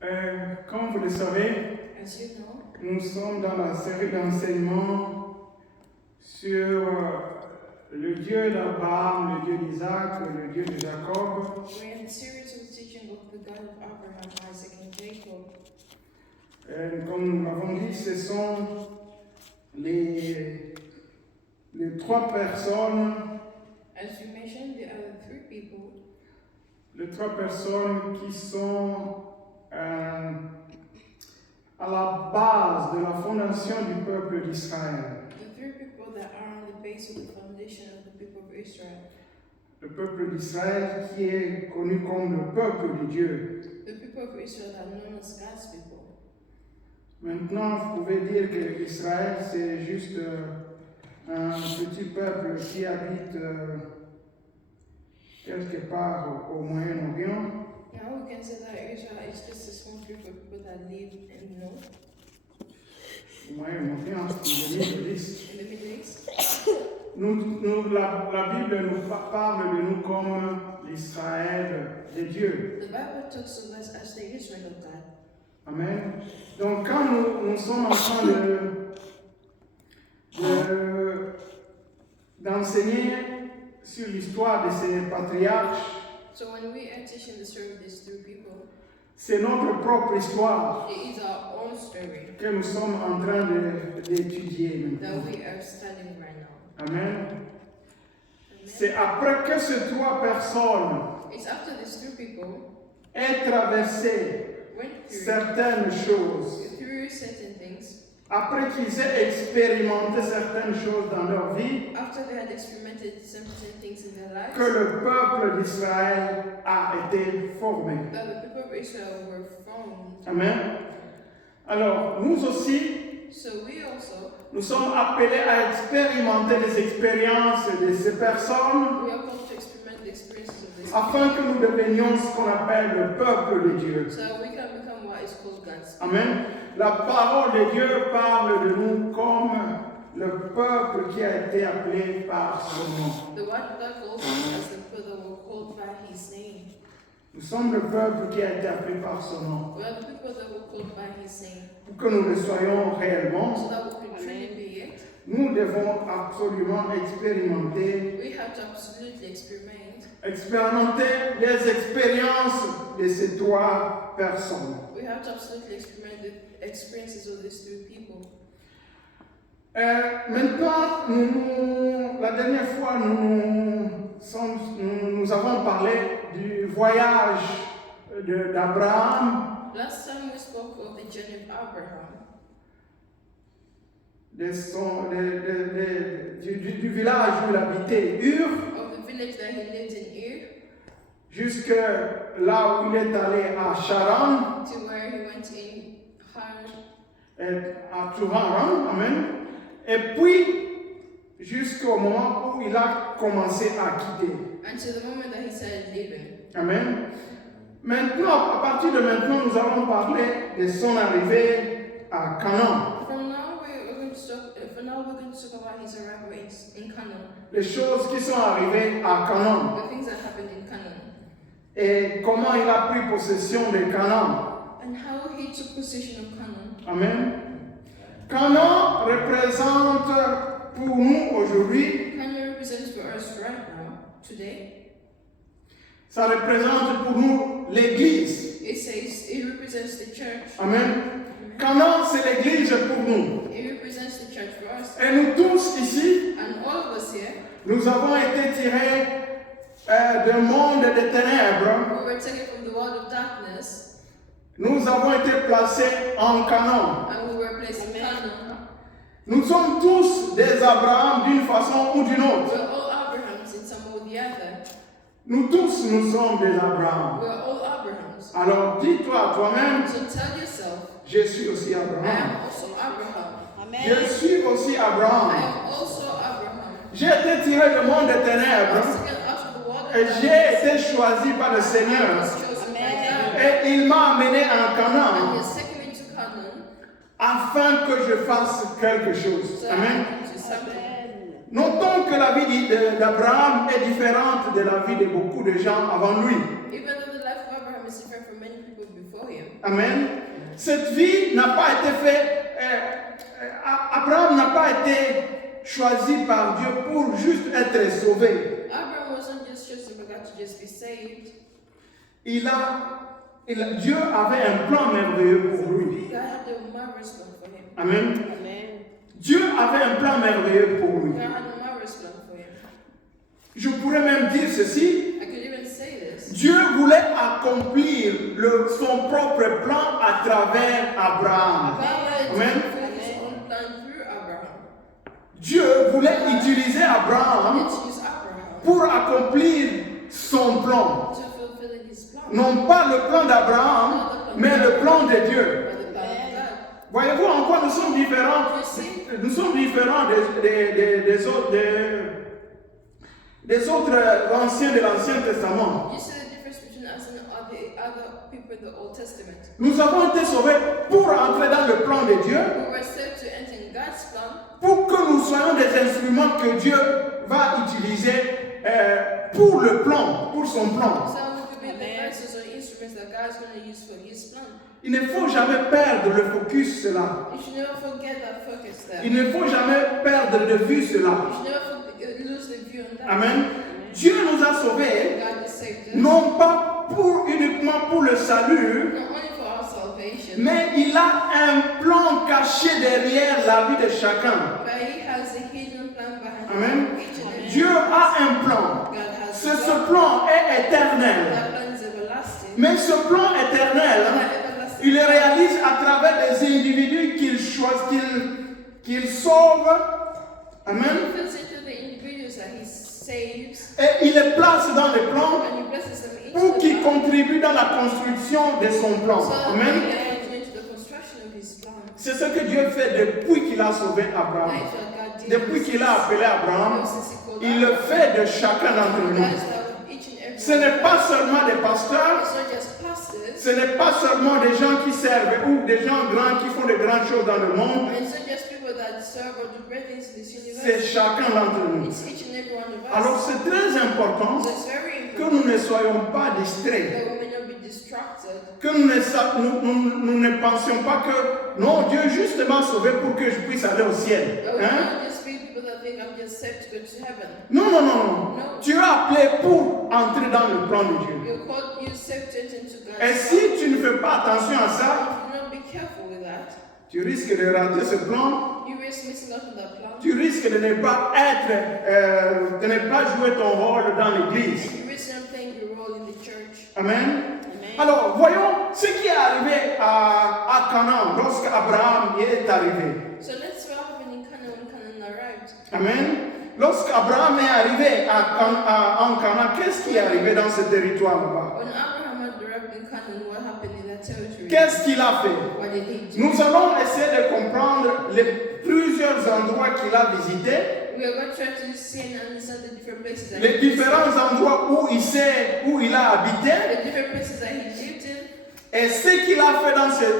Comme vous le savez, As you know, nous sommes dans la série d'enseignements sur le Dieu d'Abraham, le Dieu d'Isaac, le Dieu de Jacob. we're in a series of teaching of the God of Abraham, Isaac, and Jacob. Comme nous l'avons dit, ce sont les trois personnes, As you mentioned, there are three people, les trois personnes qui sont à la base de la fondation du peuple d'Israël. the three people that are on the base of the foundation of the people of Israel. Le peuple d'Israël qui est connu comme le peuple de Dieu. The people of Israel are known as God's people. Maintenant, vous pouvez dire que Israël, c'est juste un petit peuple qui habite quelque part au Moyen-Orient. Now we can say that Israel is just a small group of people that live in the north, Au Moyen-Orient, c'est le Middle East. in the Middle East. La Bible nous parle de nous comme l'Israël de Dieu. The Bible talks of us as the Israel of God. Amen. Donc, quand nous sommes en train d'enseigner sur l'histoire de ces patriarches, So when we are teaching the story of these three people, c'est notre propre histoire it is our own story que nous sommes en train d'étudier that maintenant. we are studying right now. Amen. Amen. C'est après que ces trois personnes It's after these three people aient traversé went certaines choses, through certain things, après qu'ils aient expérimenté certaines choses dans leur vie, after they had experimented certain things in their lives, que le peuple d'Israël a été formé. that the people of Israel were formed. Amen. Alors, nous aussi, So we also, nous sommes appelés à expérimenter les expériences de ces personnes we are called to experiment the experiences of this afin que nous devenions ce qu'on appelle le peuple de Dieu. so we can become what is called God's people. Amen. La parole de Dieu parle de nous comme le peuple qui a été appelé par son nom. The word of God calls us as the people that were called by His name. Nous sommes le peuple qui a été appelé par son nom. We are the people that were called by His name. Pour que nous le soyons réellement, So that we can truly be it, nous devons absolument expérimenter we have to absolutely expérimenter les expériences de ces trois personnes. we have to absolutely experiment the experiences of these three people. Maintenant, la dernière fois, nous avons parlé du voyage d'Abraham, Last time we spoke of the journey of Abraham, du village où il habitait, Ur, of the village that he lived in Ur, jusque là où il est allé à Charan, to where he went in Haran, à Turan, amen, et puis jusqu'au moment où il a commencé à quitter. until the moment that he started living. Amen. Maintenant, à partir de maintenant, nous allons parler de son arrivée à Canaan. From now we're going to talk. For now we're going to talk about his arrival in Canaan, Les choses qui sont arrivées à Canaan the things that happened in Canaan, et comment il a pris possession de Canaan. and how he took possession of Canaan. Amen. Canaan représente pour nous aujourd'hui, Canaan represents for us right now, today. ça représente pour nous l'Église. It represents the church. Amen. Canaan, c'est l'Église pour nous. It represents the church for us. Et nous tous ici, And all of us here, nous avons été tirés du monde des ténèbres. we were taken from the world of darkness, Nous avons été placés en Canaan. and we were placed in Canaan. Nous sommes tous des Abraham d'une façon ou d'une autre. We're all Abrahams in some way or the other. Nous tous, nous sommes des Abraham. We're all Abrahams. Alors dis-toi à toi-même, So tell yourself, je suis aussi I Abraham. am also Abraham. Je suis aussi I Abraham. am also Abraham. J'ai été tiré du monde des I was ténèbres taken out of the world of et darkness. j'ai été choisi par le I Seigneur. was chosen by God. Et il m'a amené en And he Canaan has taken me to Canaan afin que je fasse quelque chose. so I Amen. can do something. Notons que la vie d'Abraham est différente de la vie de beaucoup de gens avant lui. Even though the life of Abraham is different from many people before him. Amen. Cette vie n'a pas été faite. Abraham n'a pas été choisi par Dieu pour juste être sauvé. Abraham wasn't just chosen by God to just be saved. Dieu avait un plan merveilleux pour lui. God had a marvelous plan for him. Amen. Amen. Dieu avait un plan merveilleux pour lui. God had a marvelous plan for him. Je pourrais même dire ceci. I could even say this. Dieu voulait accomplir son propre plan à travers Abraham. God wanted Amen. to fulfill his own plan through Abraham. Dieu voulait utiliser Abraham To use Abraham pour accomplir son plan. to fulfill his plan. Non pas le plan d'Abraham, mais le plan de Dieu. Or the plan of God. Voyez-vous en quoi nous sommes différents? Nous sommes différents des autres anciens de l'Ancien Testament. You see the difference between us and the other people in the Old Testament. Nous avons été sauvés pour entrer dans le plan de Dieu, We were saved to enter in God's plan, pour que nous soyons des instruments que Dieu va utiliser pour le plan, pour son plan. so we could be the vessels or instruments that God's going to use for His plan. Il ne faut jamais perdre le focus cela. You should never forget that focus there. Il ne faut jamais perdre de vue cela. You should never lose the view on that. Amen. Dieu nous a sauvés, God has saved us, non pas uniquement pour le salut, not only for our salvation, mais il a un plan caché derrière la vie de chacun. but He has a hidden plan behind Amen. each and every Dieu a un plan. God has Ce plan est éternel. that plan is everlasting. Mais ce plan éternel, That everlasting il le réalise à travers des individus qu'il choisit, qu'il sauve. Amen. He fits into the individuals that He saves, Et il les place dans le plan and He blesses them into pour the qu'ils plan, contribuent dans la construction de son plan. so that Amen. they can enter into the construction of His plan. C'est ce que Dieu fait depuis qu'il a sauvé That Abraham. is what God did. Depuis qu'il a appelé Abraham, Since He called il le Abraham. fait de chacun d'entre God nous. is with each and every Ce one. n'est pas seulement des pasteurs, It's not just pastors. ce n'est pas seulement des gens qui servent ou des gens grands qui font de grandes choses dans le monde, And it's not just people that serve or do great things in this c'est universe. chacun d'entre nous. It's each and every one of us. Alors c'est très important So it's very que important nous ne soyons pas distraits, that we may not be distracted. que nous ne pensions pas que non, Dieu est justement sauvé pour que je puisse aller au ciel. That we Hein? cannot just be people that think I'm just saved to go to heaven. Non, non, non, non. No. Tu es appelé pour entrer dans le plan de Dieu. You're called, you're saved to enter into God's Et plan. si tu ne fais pas attention à ça, If you not be careful with that, tu risques de rater ce plan. you risk missing out on that plan. Tu risques de ne pas de ne pas jouer ton rôle dans l'église. You risk not playing your role in the church. Amen. Amen. Alors, voyons ce qui est arrivé à Canaan lorsque Abraham est arrivé. So let's what happened in Canaan when Canaan arrived. Amen. Lorsque Abraham est arrivé en Canaan, qu'est-ce qui est arrivé dans ce territoire là-bas? When Abraham had arrived in Canaan, what happened in that territory? Qu'est-ce qu'il a fait? What did he do? Nous allons essayer de comprendre les plusieurs endroits qu'il a visités, We are going to try to see and understand the different places that les he lived différents endroits où il a habité, in, the different places that he lived in, et ce qu'il a fait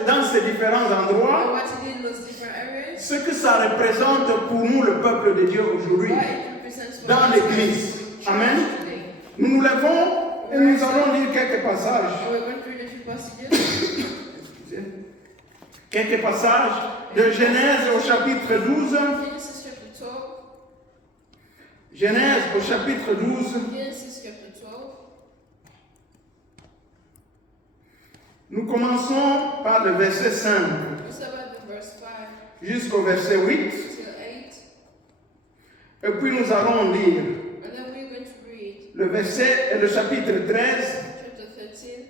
dans ces différents and endroits, what he did in those different areas, ce que ça représente pour nous, le peuple de Dieu aujourd'hui, what it represents for dans us l'église. church Amen. today. Nous nous levons et nous allons lire quelques passages. And we're going to read a few passages. Quelques passages de Genèse au chapitre 12. Genesis chapter 12. Genèse au chapitre 12. Genesis chapter 12. Nous commençons par le verset 5 We start at the verse 5 jusqu'au verset 8. till 8. Et puis nous allons lire And then we're going to read le chapitre 13 chapter 13.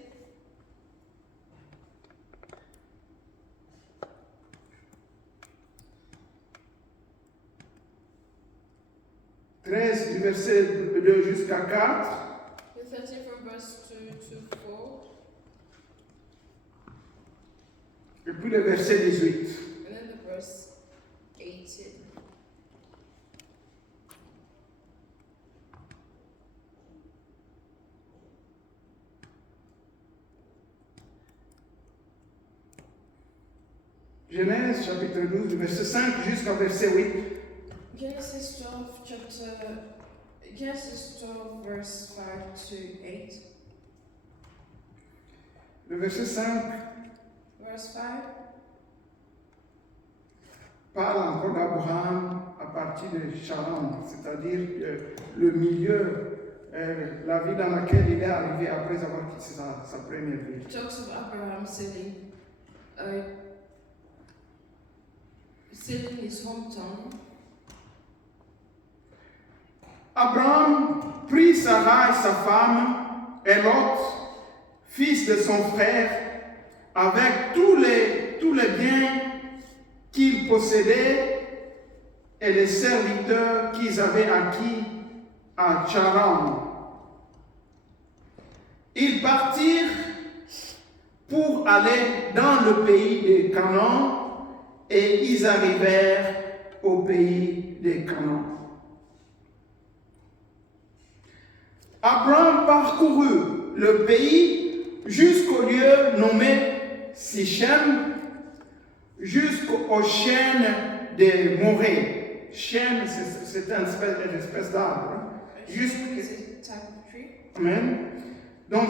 13 du verset 2 jusqu'à 4. The 13 from verse 2 to 4. Et puis le verset 18. And then the verse 18. Genèse chapitre 12 du verset 5 jusqu'au verset 8. Genesis 12 verse 5 to 8. Le verset 5 verse 5, parle encore d'Abraham à partir de Charan, c'est-à-dire le milieu, la vie dans laquelle il est arrivé après avoir quitté sa première vie. it talks of Abraham selling his hometown. Abraham prit Sarai, sa femme, et Lot, fils de son frère, avec tous les biens qu'il possédait et les serviteurs qu'ils avaient acquis à Charan. Ils partirent pour aller dans le pays de Canaan et ils arrivèrent au pays de Canaan. Abraham parcourut le pays jusqu'au lieu nommé Sichem, jusqu'aux chênes de Morée. Chêne, c'est une espèce d'arbre. Amen. Donc,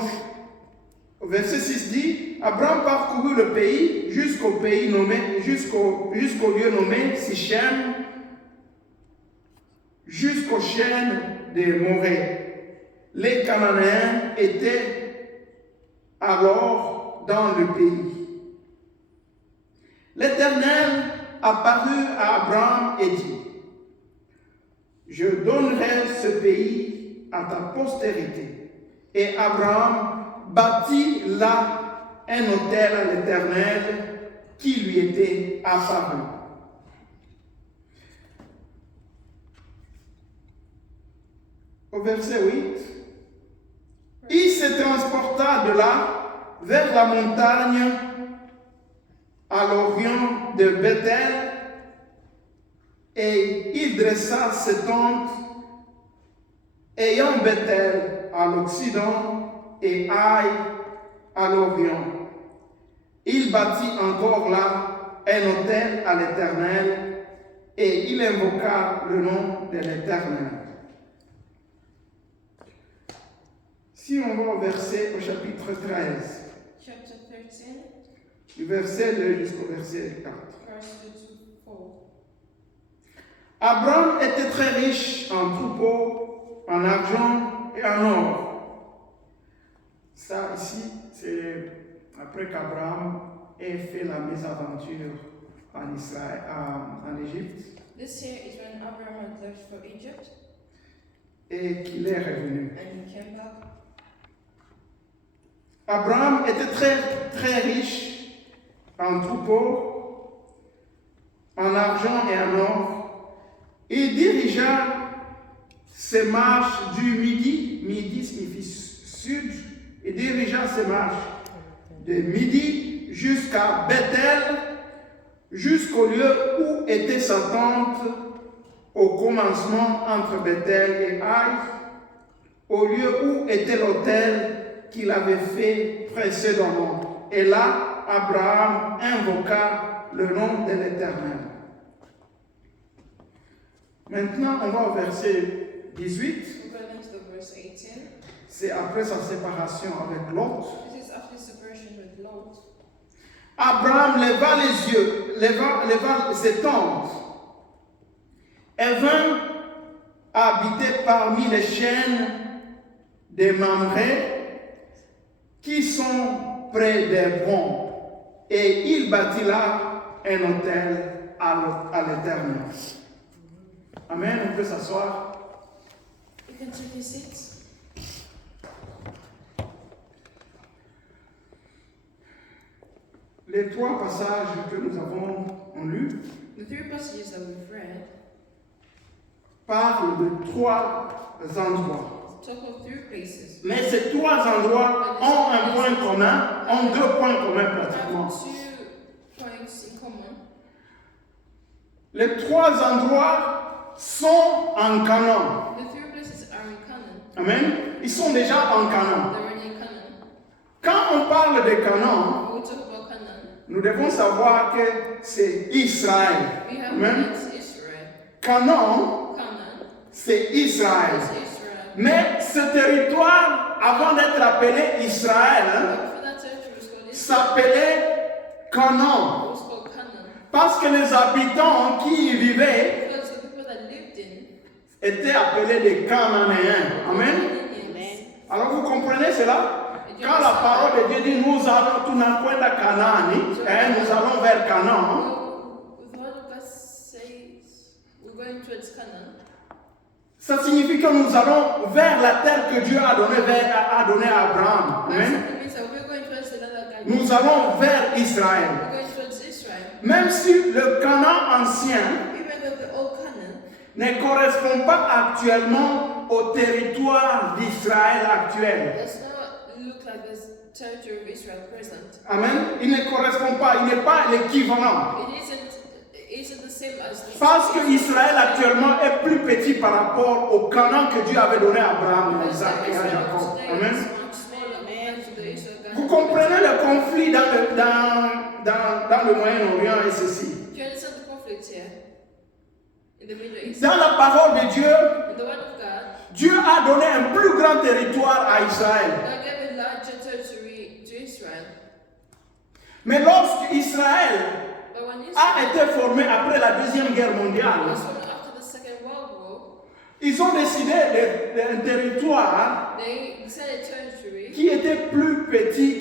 verset 6 dit, Abraham parcourut le pays jusqu'au lieu nommé Sichem, jusqu'aux chênes de Morée. Les Cananéens étaient alors dans le pays. L'Éternel apparut à Abraham et dit, je donnerai ce pays à ta postérité. Et Abraham bâtit là un autel à l'Éternel qui lui était apparu. Au verset 8, il se transporta de là vers la montagne à l'orient de Bethel et il dressa ses tentes ayant Bethel à l'occident et Aï à l'orient. Il bâtit encore là un autel à l'Éternel et il invoqua le nom de l'Éternel. Si on va au chapitre 13, Chapter 13, du verset 2 jusqu'au verset 4. verse 2 to 4. Abraham était très riche en troupeaux, en argent et en or. Ça ici, c'est après qu'Abraham ait fait la mésaventure en Israël, en Égypte. This here is when Abraham had left for Egypt Et qu'il est revenu. and he came back. Abraham était très riche en troupeaux, en argent et en or. Il dirigea ses marches du midi, midi signifie sud, il dirigea ses marches de midi jusqu'à Bethel, jusqu'au lieu où était sa tente, au commencement entre Bethel et Aï, au lieu où était l'autel qu'il avait fait précédemment. Et là, Abraham invoqua le nom de l'Éternel. Maintenant, on va au verset 18. We're going into the verse 18. C'est après sa séparation avec Lot. This is after separation with Lot. Abraham leva les yeux, leva ses tentes et vint habiter parmi les chaînes des Mamré qui sont près d'Hébron. Et il bâtit là un autel à l'Éternel. Amen, on peut s'asseoir. You can take your seats. Les trois passages que nous avons lus The three passages that we've read parlent de trois endroits. talk of three places. Mais ces trois endroits ont un point commun, ont deux points communs pratiquement. Have 2 points in common. Les trois endroits sont en Canaan. The three places are in Canaan. Amen. Ils sont déjà en Canaan. They're already in Canaan. Quand on parle de Canaan, When we talk about Canaan, nous devons savoir que c'est Israël. we have Amen. it's Israel. Canaan, Canaan c'est Israël. is Israel. Mais ce territoire, avant d'être appelé Israël, But before that territory was s'appelait Canaan. It was called Canaan. Parce que les habitants qui y vivaient Because the people that lived in étaient appelés des Cananéens. Amen. Canaanians. Alors vous comprenez cela? Quand la parole de Dieu dit nous allons tunakwenda Kanaani, nous allons vers Canaan, With what God says, we're going towards Canaan. ça signifie que nous allons vers la terre que Dieu a donnée à Abraham. Amen. That means that we're going towards the land that God Nous allons vers Israël. We're going towards Israel. Même si le Canaan ancien Even though the old Canaan ne correspond pas actuellement au territoire d'Israël actuel. does not look like the territory of Israel present. Amen. Il ne correspond pas, il n'est pas l'équivalent. It isn't the same as the Parce que Israël actuellement est plus petit par rapport au Canaan que Dieu avait donné à Abraham, à Isaac et à Jacob. Amen. Vous comprenez le conflit dans le Moyen-Orient et ceci. Do you understand the conflict here? In the Middle East. Dans la parole de Dieu, In the Word of God, Dieu a donné un plus grand territoire à Israël. God gave a larger territory to Israel. Mais lorsque Israël But when a Israel été formé après la Deuxième Guerre mondiale, was formed after the Second World War, ils ont décidé d'un territoire they decided territory qui était plus petit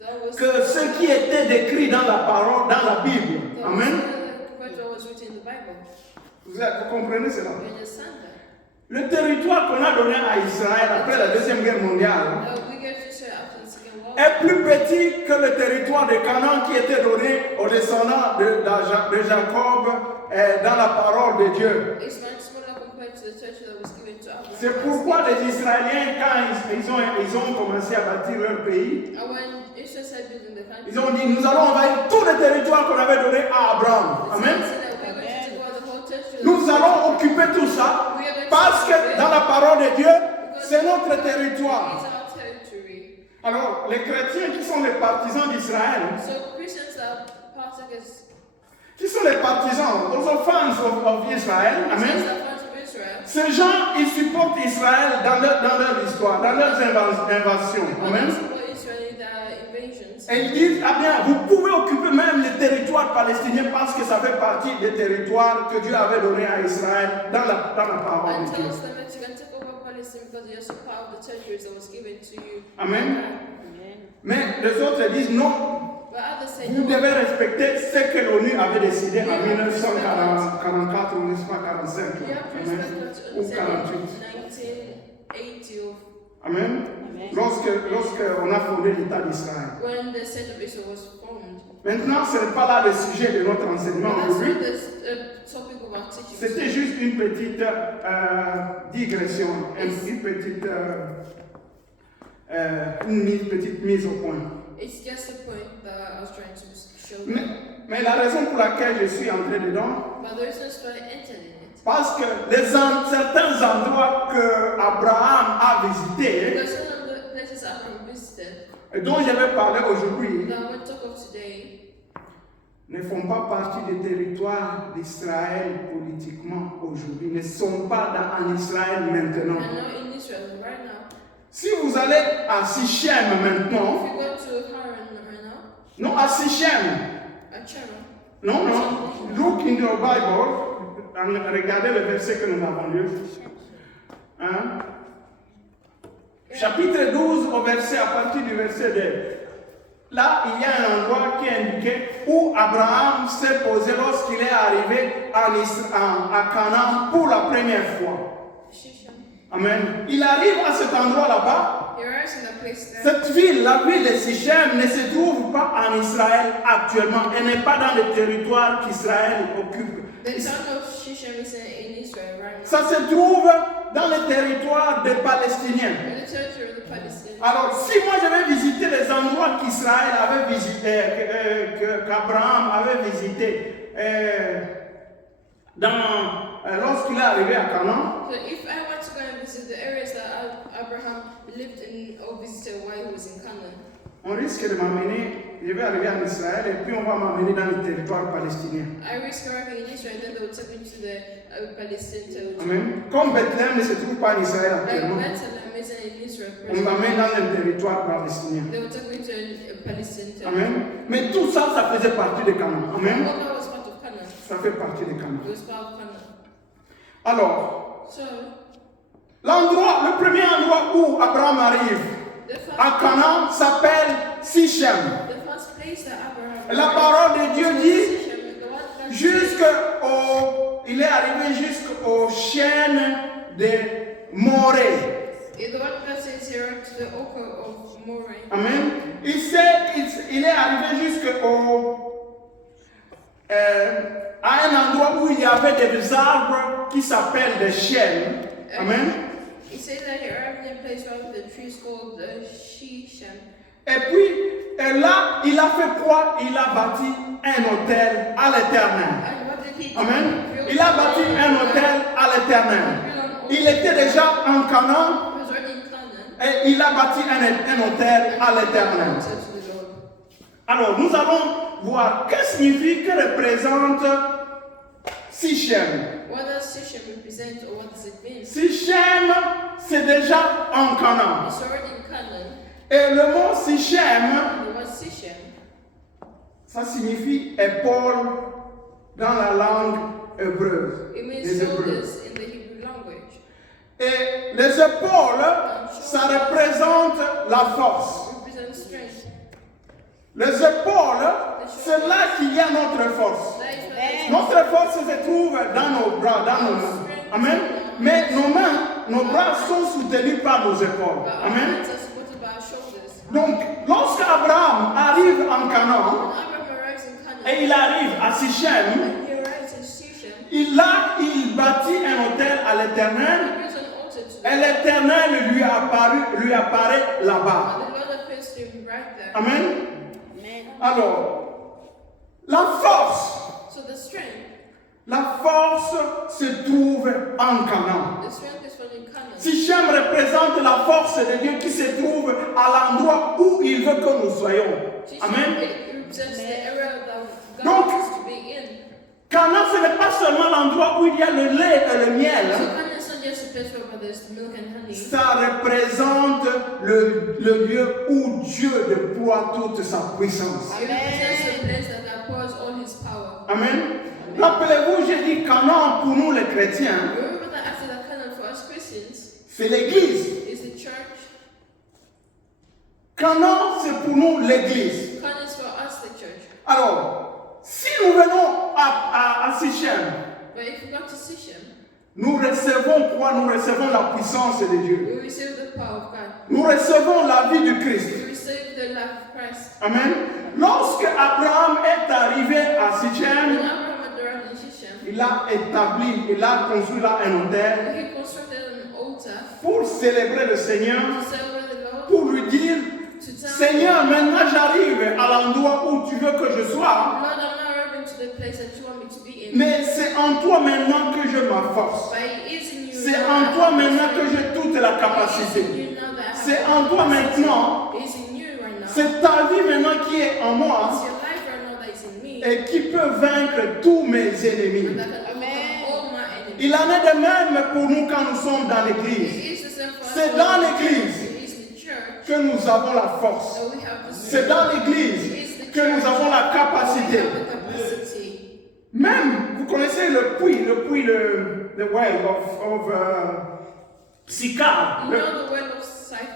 that was que ce qui était décrit dans la parole, dans la Bible. that Amen. was what was written in the Bible. Vous comprenez cela? You understand that? Le territoire qu'on a donné à Israël après la Deuxième Guerre mondiale We gave to Israel after the Second World War. est plus petit que le territoire de Canaan qui était donné aux descendants de Jacob dans la parole de Dieu. It's much smaller compared to the territory that was given to Abraham. C'est pourquoi les Israéliens, quand ils ont commencé à bâtir leur pays, And when Israel started building the country, ils ont dit, nous allons envahir tous les territoires qu'on avait donnés à Abraham. Amen. they said that we're going to take over the whole territory. Nous allons occuper tout ça parce que dans la parole de Dieu, c'est notre territoire. It's our territory. Alors, les chrétiens qui sont les partisans d'Israël, So Christians are partakers. qui sont les partisans, those are fans of Israel, Christians amen. are fans of Israel. Ces gens, ils supportent Israël dans leur histoire, dans leurs invasions, amen. They support Israel in their invasions. Et ils disent, ah bien, vous pouvez occuper même les territoires palestiniens parce que ça fait partie des territoires que Dieu avait donnés à Israël dans la parole And de Dieu. tells them that you can take over Palestine because you're also part of the territories that was given to you. Amen. Mais les autres disent, non, But others say vous no. devez respecter ce que l'ONU avait décidé en 1944 ou 1945. You have to Amen. respect Ou what 48. 1980 or Amen. Lorsque on a fondé l'État d'Israël. when the state of Israel was formed. Maintenant, ce n'est pas là le sujet de notre enseignement But that's aujourd'hui. not the topic of our teaching. C'était juste une petite digression, une petite mise au point. It's just a point that I was trying to show you. Mais la raison pour laquelle je suis entré dedans, But the reason why I entered in it. parce que certains endroits que Abraham a visités, Because some of the places Abraham visited, et dont je vais parler aujourd'hui, that I will talk of today, ne font pas partie des territoires d'Israël politiquement aujourd'hui, ne sont pas en Israël maintenant. are now in Israel right now. Si vous allez à Sichem If maintenant, you go to Haran right now, non à Sichem, at Sharon, non, look in your Bible, regardez le verset que nous avons lu. Hein? Chapitre 12 au verset, à partir du verset 2. Là, il y a un endroit qui est indiqué où Abraham s'est posé lorsqu'il est arrivé à Canaan pour la première fois. Shisham. Amen. Il arrive à cet endroit là-bas. He arrives in a place there. Cette ville, la ville de Sichem, ne se trouve pas en Israël actuellement. Elle n'est pas dans le territoire qu'Israël occupe. The town of Shisham is in Israel right now. Ça se trouve dans le territoire des Palestiniens. In the territory of the Palestinians. Alors, si moi je vais visiter les endroits qu'Israël avait visité, qu'Abraham avait visité, lorsqu'il est arrivé à Canaan, So if I want to go and visit the areas that Abraham lived in or visited while he was in Canaan, on risque de m'amener, je vais arriver en Israël et puis on va m'amener dans le territoire palestinien. I risk arriving in Israel, then they would take me to the Palestinian territory. Amen. Comme Bethléem ne se trouve pas en Israël Like actuellement, Bethlehem is in Israel. on m'amène dans le territoire palestinien. They would take me to a Palestinian territory. Amen. Mais tout ça, ça faisait partie de Canaan. Amen. All that was part of Canaan. Ça fait partie de Canaan. It was part of Canaan. Alors, So, le premier endroit où Abraham arrive the first, à Canaan s'appelle Sichem. the first place that Abraham La parole de Dieu dit Sichem, il est arrivé jusqu'aux chaînes de Morée. the word that says here to the oak of Moreh. Amen. Il est arrivé à un endroit où il y avait des arbres qui s'appellent des chênes. Amen. It says that he arrived in a place where the trees called Shechem. Et puis, là, il a fait quoi? Il a bâti un autel à l'Éternel. And what did he do? Amen. Il a bâti un autel à l'Éternel. Il était déjà en Canaan He was already in Canaan. et il a bâti un autel à l'Éternel. So to the Lord. Alors, nous allons voir que signifie, que représente Sichem. What does Shechem represent, or what does it mean? Sichem, c'est déjà en Canaan. It's already in Canaan. Et le mot Sichem, And the word Shechem, ça signifie épaule dans la langue hébreuse. it means des Hébreux. shoulders in the Hebrew language. Et les épaules, ça représente la force. It represents strength. Les épaules, c'est là qu'il y a notre force. That is what Notre force se trouve dans nos bras, dans nos mains. Amen. Mais nos mains, nos bras sont soutenus par nos épaules. our Amen. hands are supported by our shoulders. Donc, lorsqu'Abraham arrive en Canaan When Abraham arrives in Canaan, et il arrive à Sichem, when he arrives in Shechem, il bâtit un autel à l'Éternel he builds an altar to et the l'Éternel lui apparaît là-bas. And the Lord appears to him right there. Amen. Alors, la force, So the strength se trouve en Canaan. is found in Canaan. Sichem représente la force de Dieu qui se trouve à l'endroit où il veut que nous soyons. Amen. It represents the area that Donc, God wants to be in. Canaan, ce n'est pas seulement l'endroit où il y a le lait et le miel. So Canaan is not just a place where there's milk and honey. Ça représente le lieu où Dieu déploie toute sa puissance. It represents the place that God pours all his power. Amen. Rappelez-vous, j'ai dit Canaan pour nous les chrétiens, Remember that after that Canaan for us Christians c'est l'église. is the church. Canaan, c'est pour nous l'église. Canaan is for us the church. Alors, si nous venons à Sichem, But if we go to Shechem, nous recevons quoi? Nous recevons la puissance de Dieu. we receive the power of God. Nous recevons la vie du Christ. We receive the life of Christ. Amen. Lorsque Abraham est arrivé à When Sichem, Abraham had arrived in Shechem, il a construit là un autel he constructed an altar pour célébrer le Seigneur, to celebrate the Lord, pour lui dire, to tell Seigneur, maintenant j'arrive à l'endroit où tu veux que je sois, Lord, I'm now arriving to the place that you want me to be in. mais c'est en toi maintenant que je m'efforce. But it is in you. C'est now en that toi I have maintenant the que j'ai toute la strength. It is capacité. in you now that I have C'est the en toi capacity. maintenant, It is in you right now. c'est ta vie maintenant qui est en It's moi your life right now that is in me. et qui peut vaincre tous mes And ennemis. that can overcome all my enemies. Il en est de même pour nous quand nous sommes dans l'église. It is the same for us. C'est dans l'église It is the church que nous avons la force. that we have the C'est dans l'église que nous avons la we capacité. have the capacity. Même, vous connaissez le puits, the well of Sychar. You know the well of Sychar?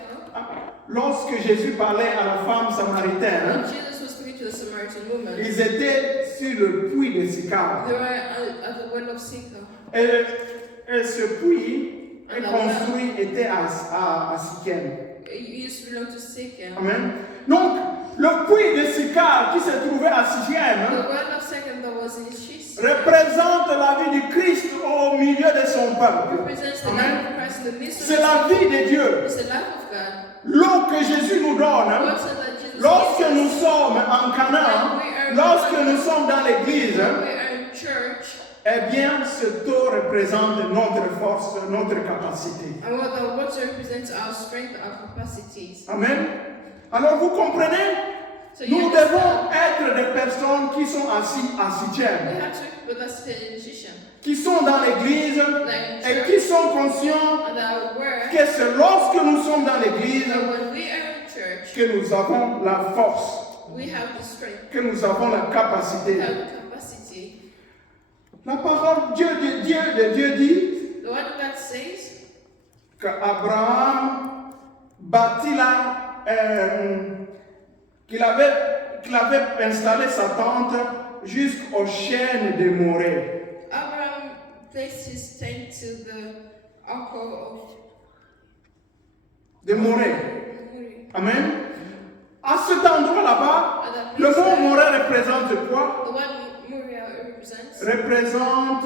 Lorsque Jésus parlait à la femme samaritaine, When Jesus was speaking to the Samaritan woman, ils étaient sur le puits de Sychar. they were at the well of Sychar. Et ce puits est construit, était à Sichem. It used to belong to Sychar. Amen. Donc, le puits de Sychar qui se trouvait à Sichem The well of Sychar that was in Shechem représente la vie du Christ au milieu de son peuple. represents the Amen. life of Christ in the midst of C'est la vie de Dieu. It's the life of God. L'eau que Jésus nous donne, God said that Jesus lorsque gives nous us. sommes en Canaan, lorsque nous sommes dans l'église, We are in church, eh bien, ce eau représente notre force, notre capacité. and what the water represents our strength, our capacities. Amen. Alors vous comprenez? So you Nous understand? devons être des personnes qui sont assises à We citième, have to be with us in position. qui sont dans l'église Like et church, qui sont conscients and are aware que c'est lorsque nous sommes dans l'église that when we are in church, que nous avons la force, we have the strength, que nous avons la we capacité. have the capacity. La parole de Dieu dit The word of God says qu'Abraham bâtit qu'il avait installé sa tente jusqu'aux chaînes de Morée. Abraham placed his tent to the alcove De Morée. of Amen. À cet endroit là-bas, at that le place mot there, Morée représente quoi? the word Moriah represents, Représente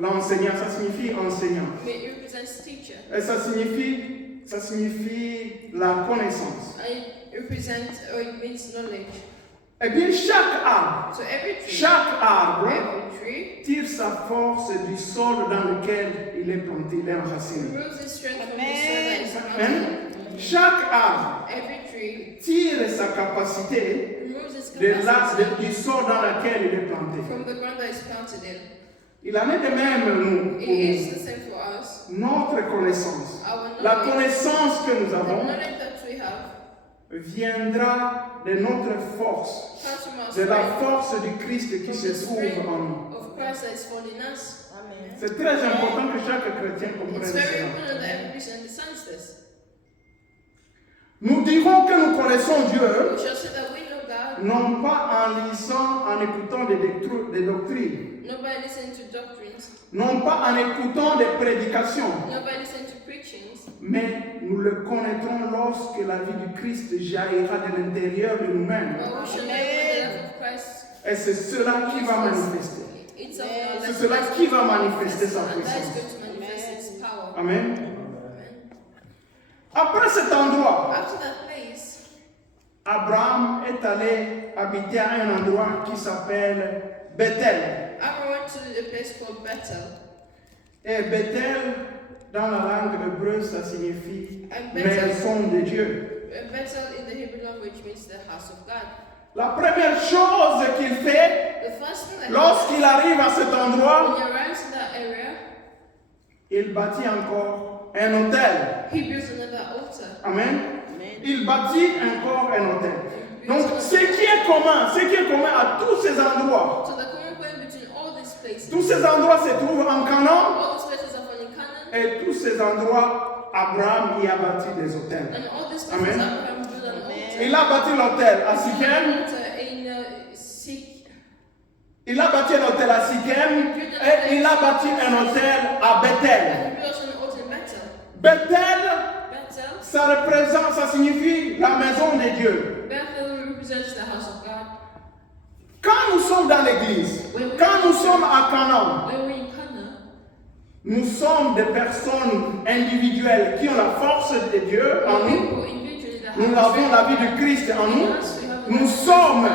l'enseignant, ça signifie enseignant. it represents teacher. Et ça signifie la connaissance. And it represents, or it means knowledge. Eh bien, chaque arbre, So every tree tire sa force du sol dans lequel il est planté, il est enraciné. removes its strength from the soil that is Amen. planted. Chaque arbre Every tree tire sa capacité removes its capacity du sol dans lequel il est planté. from the ground that is planted in. Il en est de même, nous, It is the same for us. notre connaissance. Our La knowledge, connaissance que nous the avons knowledge that we have viendra de notre force, comes from our de la strength, force du Christ qui from se the trouve strength en nous. of Christ that is found in us. Amen. C'est très important que chaque chrétien comprenne It's very cela. important that every Christian understands this. Nous dirons que nous connaissons Dieu, We shall say that we know God, non pas en lisant, en écoutant des doctrines, nobody listen to doctrines, non pas en écoutant des prédications, nobody listen to preachings, mais nous le connaîtrons lorsque la vie du Christ jaillira de l'intérieur de nous-mêmes. but we shall know the love of Christ. Et c'est cela qui va manifester. It's of our C'est cela qui va manifester sa and that is puissance. going to manifest its power. Amen. Amen. Après cet endroit, After that place, Abraham est allé habiter à un endroit qui s'appelle Bethel. Abraham went to a place called Bethel. Et Bethel, dans la langue hébreu, ça signifie And Bethel, maison de Dieu. Bethel in the Hebrew language means the house of God. La première chose qu'il fait The first thing that lorsqu'il arrive à cet endroit, when he arrives in that area, il bâtit encore un hôtel. he builds another altar. Amen. Il bâtit encore un hôtel. Donc, ce qui est commun à tous ces endroits, So the common point between all these places, tous ces endroits se trouvent en Canaan, all these places are found in Canaan, et tous ces endroits, Abraham y a bâti des hôtels. and all these places Amen. Abraham built an altar. Il a bâti l'hôtel à An Sichem, altar in Sikh. il a bâti un hôtel à Sichem, et il a bâti un hôtel à Bethel. And he built also an altar in Bethel. Bethel, Bethel, ça signifie la maison de Dieu. Bethel represents the house of God. Quand nous sommes dans l'église, quand nous sommes à Canaan, When we're in Canaan, nous sommes des personnes individuelles qui ont la force de Dieu en nous. people individually that Nous have avons la vie du Christ en nous. Nous sommes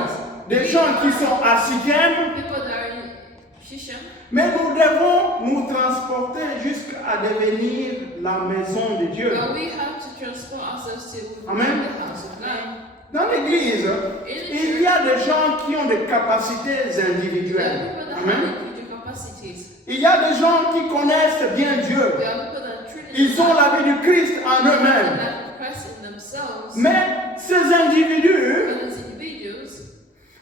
des gens qui sont à Sichem, people that are in Shisham, mais nous devons nous transporter jusqu'à devenir la maison de Dieu. but we have to transform ourselves to Amen. the house of God. Dans l'église, il y a des gens qui ont des capacités There are individuelles. people that have Amen. individual capacities. Il y a des gens qui connaissent bien Dieu. There are people that truly Ils ont la vie du Christ en have the eux-mêmes. life of Christ in themselves. Mais ces individus, And as individuals,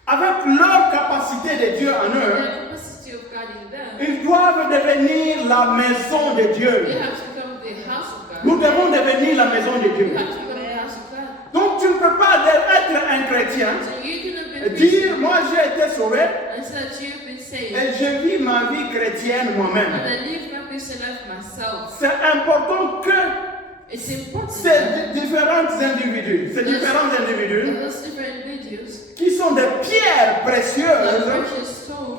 avec leur capacité de Dieu en eux, the capacity of God in them, ils doivent devenir la maison de they Dieu. have to become the house of God. Nous devons devenir la maison de You Dieu. have to become the house of God. Donc tu ne peux pas être un chrétien So you cannot et be dire, moi j'ai été sauvé and say that you've been saved. et je vis ma vie chrétienne And moi-même. I live my Christian life myself. C'est important que It's important ces différents individus those different individuals qui sont des pierres that précieuses precious stones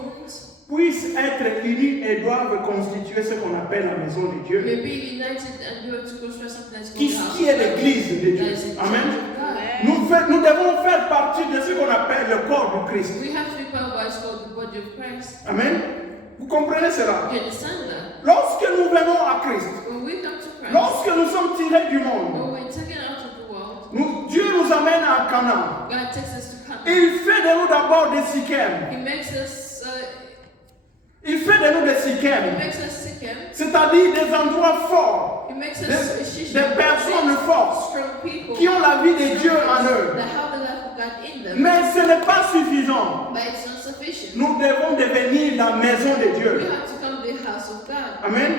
puissent être unis et doivent constituer ce qu'on appelle la maison de Dieu, may be united and be able to construct something that's qui called the house est of God. l'église de Dieu. That is the church Amen. of God. Nous devons faire partie de ce qu'on appelle le corps du Christ. We have to be part of what is called the body of Christ. Amen. Vous comprenez cela? You understand that? Lorsque nous venons à Christ, When we come to Christ, lorsque nous sommes tirés du monde, when we're taken out of the world, Dieu nous amène à Canaan. God takes us to Canaan. Il fait de nous d'abord des Sichem. He makes us Il fait de nous des Sichem. Sichem. C'est-à-dire des endroits forts. He makes us Des personnes fortes strong people qui ont la vie de Dieu en eux. that have the life of God in them. Mais ce n'est pas suffisant. But it's not sufficient. Nous devons devenir la maison de We Dieu. have to come to the house of God. Amen.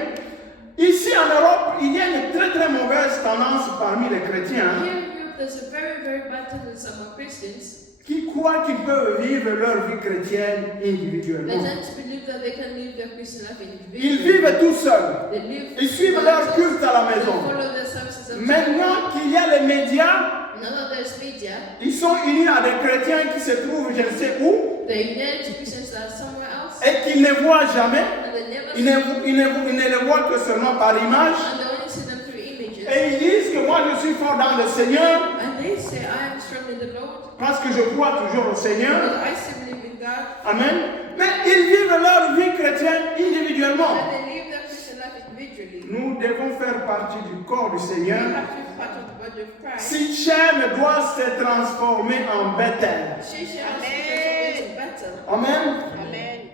Ici en Europe, il y a une très très mauvaise tendance parmi les chrétiens Here in Europe, there's a very bad tendency among Christians. qui croient qu'ils peuvent vivre leur vie chrétienne They individuellement. tend to believe that they can live their Christian life Ils individually. vivent tout seuls. They live Ils suivent leur culte à la They maison. follow their services of Maintenant qu'il y a les médias, Now that there's media, ils sont unis à des chrétiens qui se trouvent je ne sais où they're united to Christians that are somewhere else, et qu'ils ne voient jamais. and they never Ils ne les voient que seulement par image. and they only see them through images. Et ils disent que moi je suis fort dans le Seigneur And they say, I am strong in the Lord, parce que je crois toujours au Seigneur. because I still believe in God. Amen. Mais ils vivent leur vie chrétienne individuellement. And they live their Christian life individually. Nous devons faire partie du corps du We Seigneur. have to be part of the body of Christ. Sichem doit se transformer en Bethel. Shisham has to be transformed into Bethel. Amen.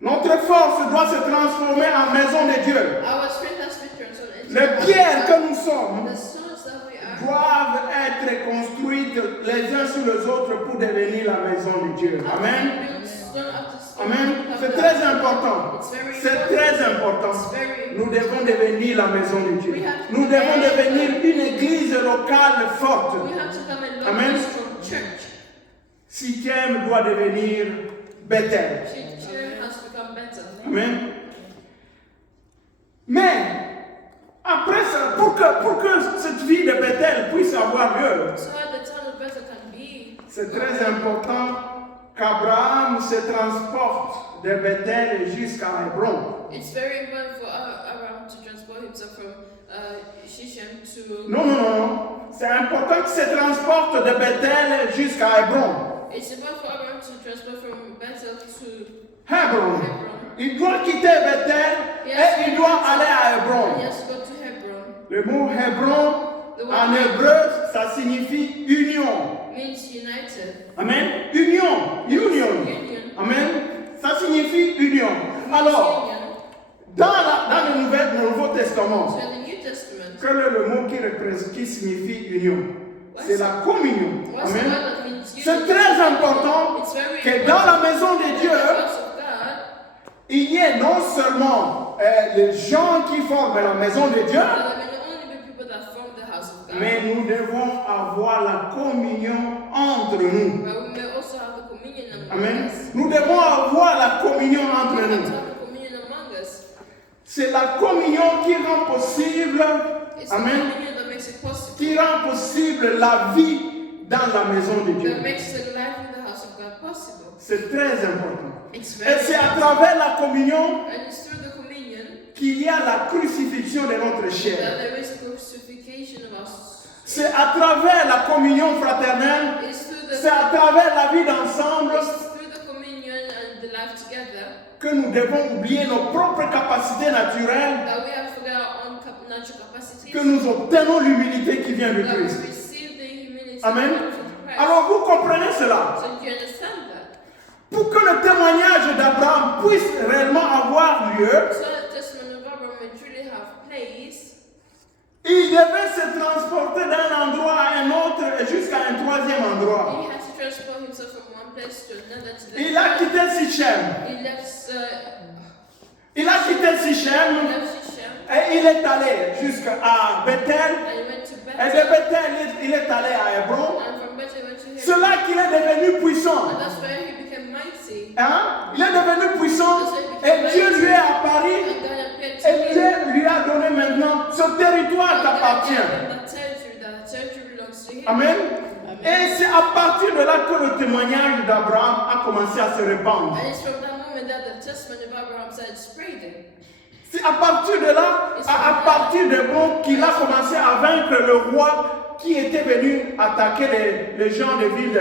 Notre force doit se transformer en maison de Dieu. Our strength has to be transformed into Les the pierres body que of nous sommes God. The stones that we are doivent être construites les uns sur les autres pour devenir la maison de Dieu. Amen. built stone after stone. Amen. After C'est that. très important. It's very C'est important. très important. It's very Nous devons devenir la maison de Dieu. We have to Nous devons be- devenir une église locale forte. We have to come and love Amen. this strong church. Sichem doit devenir Bethel. Shisham has to become better. Amen. Mais, après ça, pour que cette vie de Bethel puisse avoir lieu, So that the town of Bethel can be. c'est très important qu'Abraham se transporte de Bethel jusqu'à Hébron. It's very important for Abraham to transport himself from Shisham to. Non, non, non. C'est important qu'il se transporte de Bethel jusqu'à Hébron. It's important for Abraham to transport from Bethel to Hébron. Hebron. Il doit quitter Bethel et il doit aller à And he Hébron. has to go to Hebron. Le mot Hébron en hébreu, ça signifie union. Means united. Amen. Union. Union. Union. Amen. Ça signifie union. Alors, Union. dans le Nouveau Testament, So in the New Testament, quel est le mot qui signifie union? C'est la communion. what's the Amen. word that means union? C'est très important It's very que dans la maison de in the Dieu, house of God, il y ait non seulement les gens qui forment la maison de Dieu, there may not only be people that form the house of God, mais nous devons avoir la communion entre nous. but we may also have the communion among Amen. us. Nous devons avoir la communion We entre have to nous. have the communion among us. C'est la communion qui rend possible, It's the amen, communion that makes it possible. qui rend possible la vie dans la maison de That Dieu. makes the life in the house of God possible. C'est très important. It's Et very c'est à important. travers la communion And it's through the communion qu'il y a la crucifixion de notre chair. that there is crucifixion of us. C'est à travers la communion fraternelle, It's through c'est à travers la vie d'ensemble the communion and the life together que nous devons oublier nos propres capacités naturelles, that we have to forget our own natural capacities. que nous obtenons l'humilité qui vient de That we Christ. receive the humility Amen. that comes from Christ. Alors vous comprenez cela? So do you understand that? Pour que le témoignage d'Abraham puisse réellement avoir lieu, So the testimony of Abraham may truly have place. il devait se transporter d'un endroit à un autre et jusqu'à un troisième endroit. He had to transport himself from one place to another to the Il a quitté Sichem. He left Il a quitté Sichem Shisham et il est allé jusqu'à Bethel. and he went to Et de Bethel. Bethel, il est allé à Hébron. And from Bethel he went to C'est Hebron. là qu'il est devenu puissant. And that's where he became mighty. Hein? Il est devenu puissant et Dieu lui est apparu And God appeared to et him. Dieu lui a donné maintenant ce territoire t'appartient. That territory belongs to him. Amen. Et c'est à partir de là que le témoignage d'Abraham a commencé à se répandre. And it's from that moment that the testimony of Abraham started spreading. C'est à partir de là, à partir de bon, qu'il a commencé à vaincre le roi qui était venu attaquer les gens de ville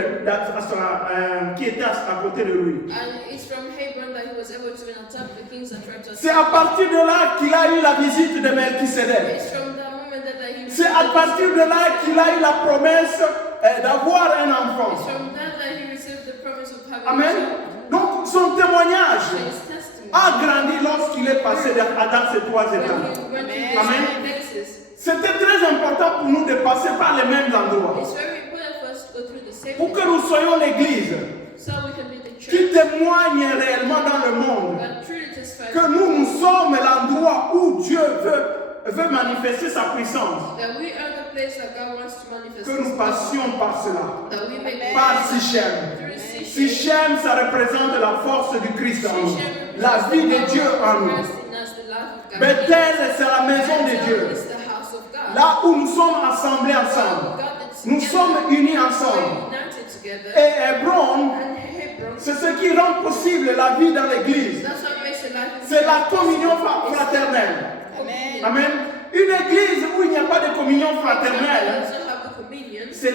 qui étaient à côté de lui. And it's from Hebron that he was able to attack the kings and tried to C'est à partir de là qu'il a eu la visite de Melchisedec. It's from that moment that he C'est à partir de là qu'il a eu la promesse d'avoir un It's enfant. from that he received the promise of having a Amen. child. Donc son témoignage His testimony. a grandi lorsqu'il est passé dans ces trois When étapes. he went through Amen. these phases. C'était très important pour nous de passer par les mêmes endroits. It's very important for us to go through the same Pour que thing. nous soyons l'église So we can be the qui church témoigne réellement dans le monde. that truly testifies Que nous sommes l'endroit où Dieu veut manifester sa puissance. that we are the place that God wants to manifest Que His nous power. passions par cela. That we may Par Sichem. through Sichem. Sichem, ça représente la force du Christ en nous. Sichem La represents vie the de Dieu power en of nous. Christ in us, the life of God. Bethel, c'est la maison de Dieu. Bethel is the house of God. Là où nous sommes assemblés ensemble. Nous sommes unis ensemble. United together. Et Hébron, And Hebron, c'est ce qui rend possible la vie dans l'église. that's what makes the life of C'est la God. communion fraternelle. Communion. Amen. Une église où il n'y a pas de communion God fraternelle, doesn't have the communion. ce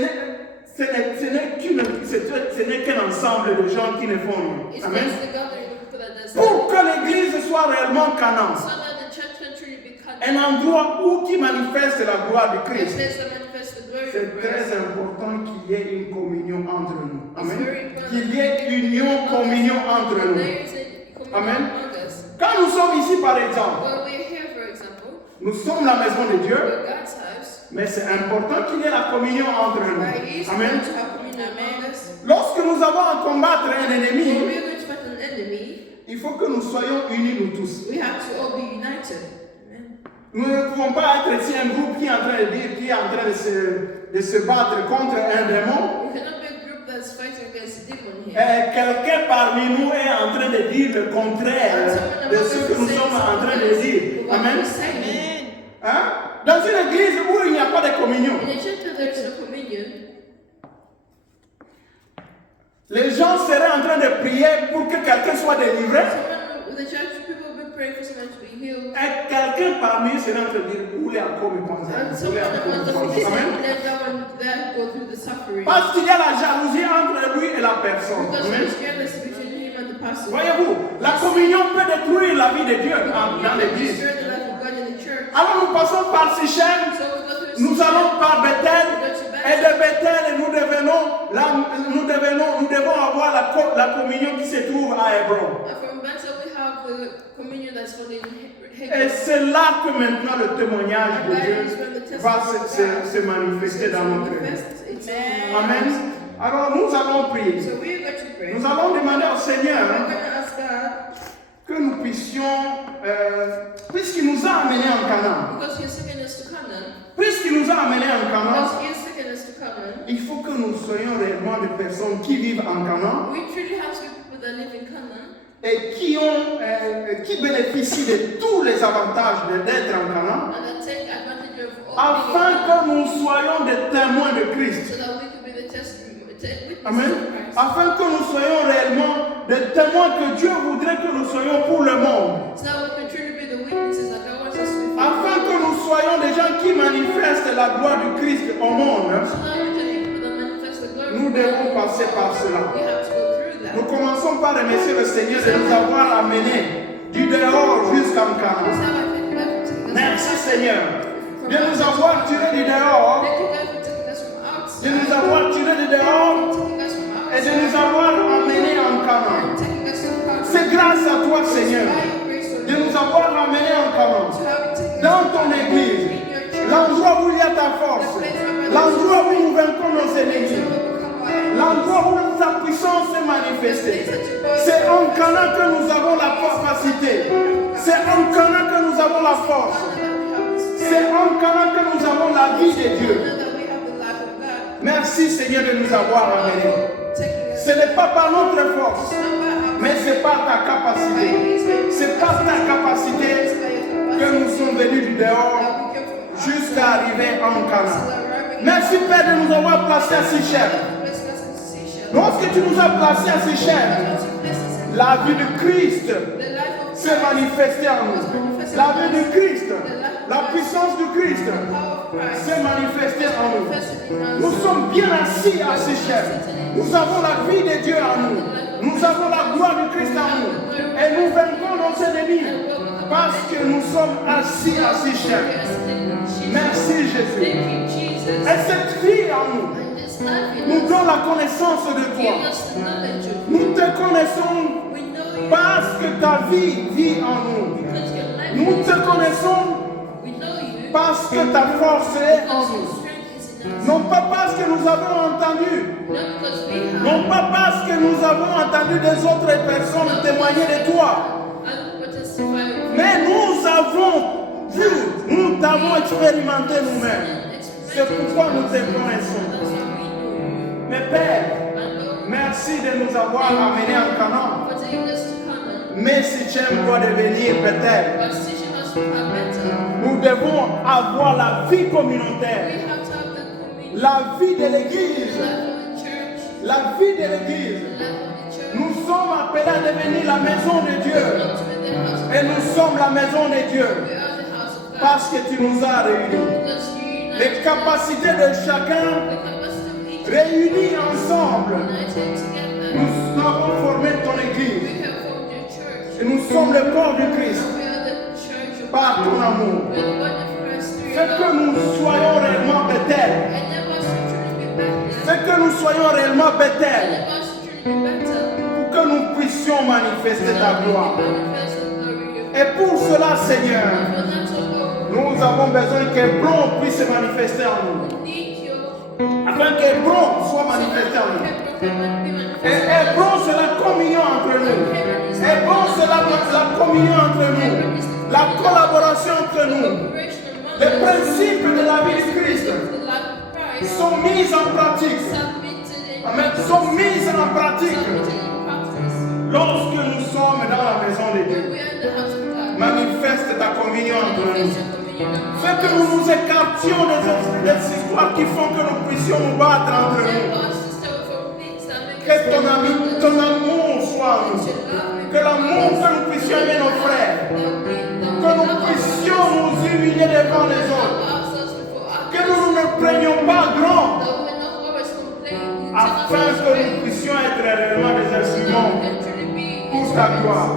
n'est qu'un ensemble de gens qui ne font rien. It's Amen. just the gathering of people that does Pour que l'église soit réellement Canaan, so that the church can truly be cut. un endroit où qui manifeste la gloire du A Christ, place that manifests the glory c'est of très Christ. important qu'il y ait une communion entre nous. Amen. It's very important Qu'il y ait union, communion entre that nous. there is a communion Amen. among us. Quand nous sommes ici, par exemple, Well, we're here, for example, nous sommes la maison de Dieu, we're God's house. mais c'est important qu'il y ait la communion entre nous. But it is Amen. important to have communion among us. Lorsque nous avons à combattre un When ennemi, we're going to fight an enemy, il faut que nous soyons unis, nous tous. we have to all be united. Amen. Nous ne pouvons pas être ici un groupe qui est en train de dire, qui est en train de se battre contre un démon. We cannot be a group that's fighting against a demon here. Et quelqu'un parmi nous est en train de dire le contraire de ce que nous sommes en train de dire. Amen. Hein? Dans une église où il n'y a pas de communion, In a church where there is no communion, les gens seraient en train de prier pour que quelqu'un soit délivré. the church people will be praying for someone to be healed. Et quelqu'un parmi eux serait en train de dire, où est encore mes pensées? And Où est someone encore mes among us pensées? is Amen. let that one there go through the suffering. Parce qu'il y a la jalousie entre lui et la personne. Because Amen. there's jealousy between him and the pastor. Voyez-vous, la communion peut détruire la vie de Dieu dans You can l'église. destroy the life of God in the church. Alors nous passons par Sichem, So we go through nous Sichem, allons par Bethel, we go to et de Bethel nous devons avoir la communion qui se trouve à Hébron. And from Bethel we have the communion that's found in Et Hebron. c'est là que maintenant le témoignage de Dieu va se manifester dans notre vie. Amen. Alors nous allons prier. So we're going to pray. Nous allons demander au We're Seigneur going to ask God, que nous puissions, puisqu'il nous a amenés en Canaan, because He's taken us to Canaan, puisqu'il nous a amenés en Canaan, because He's taken us to Canaan, il faut que nous soyons réellement des personnes qui vivent en Canaan we truly have to be people that live in Canaan et qui bénéficient de tous les avantages d'être en Canaan, and that take advantage of all afin que nous soyons des témoins de Christ. so that we could be the testimony, witnesses Amen. of Christ. Afin que nous soyons réellement des témoins que Dieu voudrait que nous soyons pour le monde. So that we can truly be the witnesses that God wants us to be. Afin que nous soyons des gens qui manifestent la gloire du Christ au monde. So that we can be people that manifest the glory Nous of devons God. passer par cela. We have to go through that. Nous commençons par remercier le Seigneur de nous avoir amenés du dehors jusqu'en So Canaan. I thank God for taking us Merci from Seigneur de nous avoir tirés du dehors, Thank you God for taking us from outside. de nous avoir tirés du dehors Taking us from et de outside. nous avoir amenés en Canaan. And taking us to Canaan. C'est grâce à toi Seigneur By your grace, Lord, de nous avoir amenés en Canaan. to have taken us Dans ton église, in your church. l'endroit où il y a ta force, l'endroit où nous vaincons nos ennemis, l'endroit où ta puissance est manifestée. C'est en Canaan que nous avons la capacité. C'est en Canaan que nous avons la force. C'est en Canaan que nous avons la vie de Dieu. Merci Seigneur de nous avoir amenés. Ce n'est pas par notre force, mais c'est par ta capacité. C'est par ta capacité que nous sommes venus du dehors jusqu'à arriver en Canaan. Merci Père de nous avoir placés à Sichem. Lorsque tu nous as placés à Sichem, la vie de Christ s'est manifestée en nous. La vie de Christ, la puissance de Christ s'est manifestée en nous. Nous sommes bien assis à Sichem. Nous avons la vie de Dieu en nous. Nous avons la gloire du Christ en nous. Et nous vaincrons nos ennemis parce que nous sommes assis à Sichem. Merci Jésus. Et cette vie en nous this life in Nous us. donne la connaissance de Give toi. us the knowledge of you. Nous te connaissons We know you parce que ta vie vit en nous. because your life Nous is te in us. connaissons We know you parce que ta force est en because your nous. strength is in us. Non pas parce que nous avons entendu, Not because we have. non pas parce que nous avons entendu des autres personnes témoigner de toi, And what testify of you. mais nous avons vu, nous t'avons expérimenté nous-mêmes. C'est pourquoi nous te connaissons. That's how we know you. Mais Père, And Lord, merci de nous avoir amenés en Canaan. for taking us to Canaan, Mais si tu aimes doit devenir Bethel, by teaching us to have better. nous devons avoir la vie We communautaire, have to have the community, la vie de the l'Église, life of the church, la vie de l'Église. the life of the church. Nous sommes appelés à devenir la maison de Dieu. Not to be the house of Et nous sommes la maison de Dieu We are the house of God. parce que tu nous as réunis. Because you unite Les capacités de chacun the capacity of each réunis ensemble, united together. nous avons formé ton Église. We have formed your church. Et nous sommes le corps du Christ We are the church of par ton amour. We are the body of Christ through Fais your que love. nous soyons réellement Bethel. Enable us to truly be better. Fais que nous soyons réellement Bethel Enable us to truly be better. pour que nous puissions manifester ta gloire. Manifest the glory of Et pour cela, Seigneur, God. For that to go, nous avons besoin qu'Hébron puisse se manifester en nous. we need your Afin qu'Hébron soit manifesté en nous. Et Hébron, c'est la communion entre nous. Hébron, c'est la communion entre nous. La collaboration entre nous. Les principes de la vie de Christ sont mis en pratique. Amen. Sont mis en pratique lorsque nous sommes dans la maison de Dieu. Manifeste ta communion entre nous. Fais que nous nous écartions des histoires qui font que nous puissions nous battre entre nous. Que ton amour soit en nous. Que l'amour que nous puissions aimer nos frères. Que nous puissions nous humilier devant les autres. Que nous ne prenions pas grand. Afin que nous puissions être réellement des instruments pour ta gloire.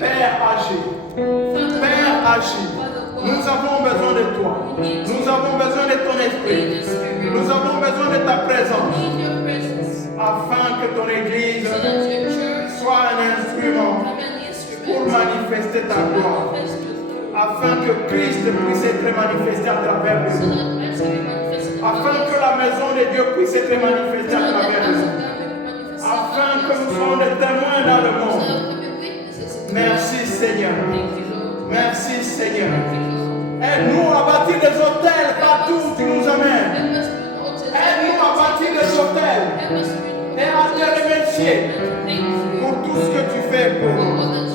Père agis. Père agis. Nous avons besoin de toi. Nous avons besoin de ton esprit. Nous avons besoin de ta présence. Afin que ton Église soit un instrument pour manifester ta gloire. Afin que Christ puisse être manifesté à travers nous. Afin que la maison de Dieu puisse être manifestée à travers nous. Afin que nous soyons des témoins dans le monde. Merci Seigneur. Merci Seigneur. Aide-nous à bâtir des hôtels partout où tu nous amènes. Aide-nous à bâtir des hôtels et à te remercier pour tout ce que tu fais pour nous.